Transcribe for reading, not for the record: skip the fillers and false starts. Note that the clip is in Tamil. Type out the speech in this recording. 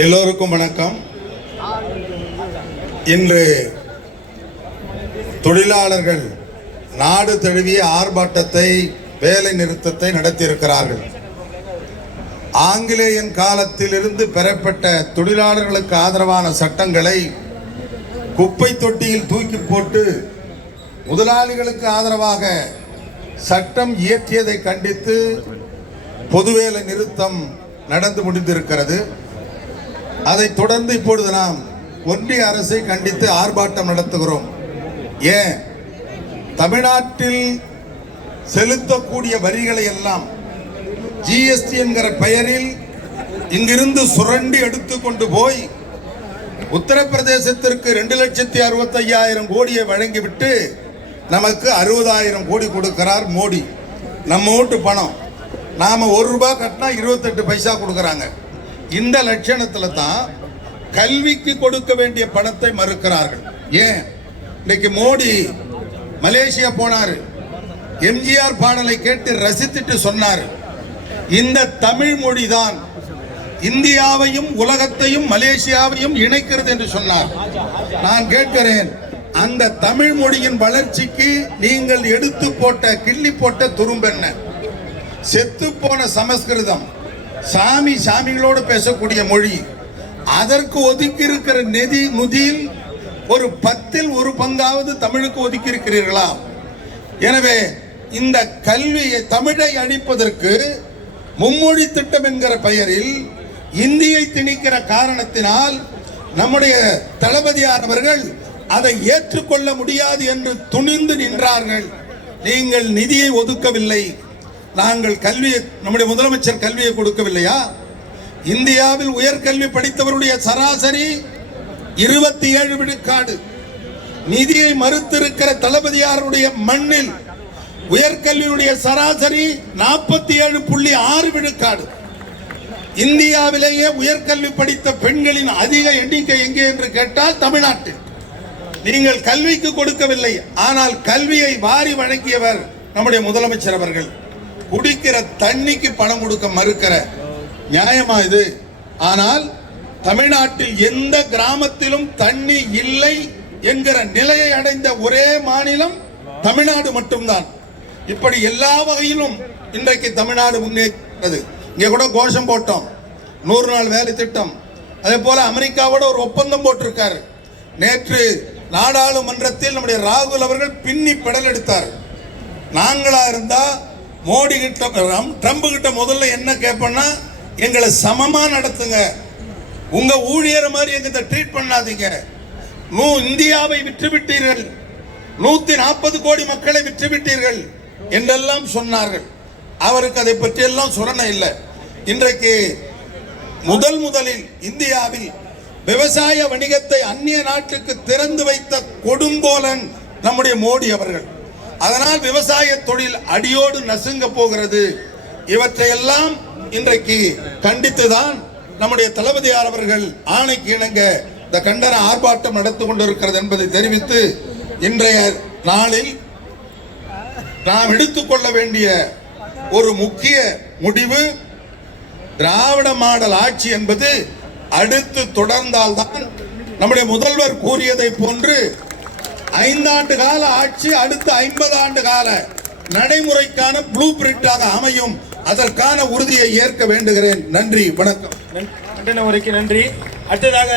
எல்லோருக்கும் வணக்கம். இன்று தொழிலாளர்கள் நாடு தழுவிய ஆர்ப்பாட்டத்தை, வேலை நிறுத்தத்தை நடத்தியிருக்கிறார்கள். ஆங்கிலேயன் காலத்திலிருந்து பெறப்பட்ட தொழிலாளர்களுக்கு ஆதரவான சட்டங்களை குப்பை தொட்டியில் தூக்கி போட்டு முதலாளிகளுக்கு ஆதரவாக சட்டம் இயற்றியதை கண்டித்து பொதுவேலை நிறுத்தம் நடந்து முடிந்திருக்கிறது. அதைத் தொடர்ந்து இப்பொழுது நாம் ஒன்றிய அரசை கண்டித்து ஆர்ப்பாட்டம் நடத்துகிறோம். ஏன் தமிழ்நாட்டில் செலுத்தக்கூடிய வரிகளை எல்லாம் ஜிஎஸ்டி என்கிற பெயரில் இங்கிருந்து சுரண்டி எடுத்துக்கொண்டு போய் உத்தரப்பிரதேசத்திற்கு 2,65,000 கோடியை வழங்கிவிட்டு நமக்கு 60,000 கோடி கொடுக்கிறார் மோடி. நம்ம ஓட்டு பணம், நாம ₹1 கட்டினா 28 பைசா கொடுக்கறாங்க. இந்த லட்சணத்துல தான் கல்விக்கு கொடுக்க வேண்டிய பணத்தை மறுக்கிறார்கள். ஏன் இன்னைக்கு மோடி மலேசியா போனாரு, எம்ஜிஆர் பாடலை கேட்டு ரசித்துட்டு சொன்னார், இந்த தமிழ் மொழி தான் இந்தியாவையும் உலகத்தையும் மலேசியாவையும் இணைக்கிறது என்று சொன்னார். நான் கேட்கிறேன், அந்த தமிழ் மொழியின் வளர்ச்சிக்கு நீங்கள் எடுத்து போட்ட கிள்ளி போட்ட துரும்பென்ன? செத்து போன சமஸ்கிருதம், சாமிகளோடு பேசக்கூடிய மொழி, அதற்கு ஒதுக்கி இருக்கிற நிதியில் ஒரு 10ல் 1 பங்காவது தமிழுக்கு ஒதுக்கி இருக்கிறீர்களா? எனவே இந்த கல்வியை, தமிழை அழிப்பதற்கு மும்மொழி திட்டம் என்கிற பெயரில் இந்தியை திணிக்கிற காரணத்தினால் நம்முடைய தளபதியார் அவர்கள் அதை ஏற்றுக்கொள்ள முடியாது என்று துணிந்து நின்றார்கள். நீங்கள் நிதியை ஒதுக்கவில்லை, நாங்கள் கல்வியை, நம்முடைய முதலமைச்சர் கல்வியை கொடுக்கவில்லையா? இந்தியாவில் உயர்கல்வி படித்தவருடைய சராசரி 27 விழுக்காடு. நிதியை மறுத்திருக்கிற தளபதியாருடைய மண்ணில் உயர்கல்வியுடைய சராசரி 47.6 விழுக்காடு. இந்தியாவிலேயே உயர்கல்வி படித்த பெண்களின் அதிக எண்ணிக்கை எங்கே என்று கேட்டால் தமிழ்நாட்டில். நீங்கள் கல்விக்கு கொடுக்கவில்லை, ஆனால் கல்வியை வாரி வழங்கியவர் நம்முடைய முதலமைச்சர் அவர்கள். குடிக்கிற தண்ணிக்கு பணம் கொடுக்க மறுக்கிற நியாயமா இது? ஆனால் தமிழ்நாட்டில் எந்த கிராமத்திலும் தண்ணி இல்லை என்கிற நிலையை அடைந்த ஒரே மாநிலம் தமிழ்நாடு மட்டும்தான். இப்படி எல்லா வகையிலும் இன்றைக்கு தமிழ்நாடு முன்னேறது. இங்க கூட கோஷம் போட்டோம், 100 நாள் வேலை திட்டம். அதே போல அமெரிக்காவோட ஒரு ஒப்பந்தம் போட்டிருக்காரு. நேற்று நாடாளுமன்றத்தில் நம்முடைய ராகுல் அவர்கள் பின்னி பெடல் எடுத்தார். நாங்களா இருந்தா மோடி கிட்ட, ட்ரம்ப் கிட்ட முதல்ல என்ன கேட்போம்னா, எங்களை சமமா நடத்துங்க, உங்க ஊழியரை மாதிரி எங்க ட்ரீட் பண்ணாதீங்க. இந்தியாவை விற்றுவிட்டீர்கள், 140 கோடி மக்களை விற்றுவிட்டீர்கள் என்றெல்லாம் சொன்னார்கள். அவருக்கு அதை பற்றி எல்லாம் சொரணை இல்லை. இன்றைக்கு முதலில் இந்தியாவில் விவசாய வணிகத்தை அந்நிய நாட்டுக்கு திறந்து வைத்த கொடுங்கோலன் நம்முடைய மோடி அவர்கள். அதனால் விவசாய தொழில் அடியோடு நசுங்க போகிறது. இவற்றையெல்லாம் இன்றைக்கு கண்டித்துதான் நம்முடைய தளபதியார் அவர்கள் ஆணைக்கு இணங்க இந்த கண்டன ஆர்ப்பாட்டம் நடந்து கொண்டிருக்கிறது என்பதை தெரிவித்து, இன்றைய நாளில் நாம் எடுத்துக்கொள்ள வேண்டிய ஒரு முக்கிய முடிவு, திராவிட மாடல் ஆட்சி என்பது அடுத்து தொடர்ந்தால்தான் நம்முடைய முதல்வர் கூறியதை போன்று 5 ஆண்டு கால ஆட்சி அடுத்த 50 ஆண்டு கால நடைமுறைக்கான ப்ளூ பிரிண்டாக அமையும். அதற்கான உறுதியை ஏற்க வேண்டுகிறேன். நன்றி, வணக்கம். நன்றி. அடுத்ததாக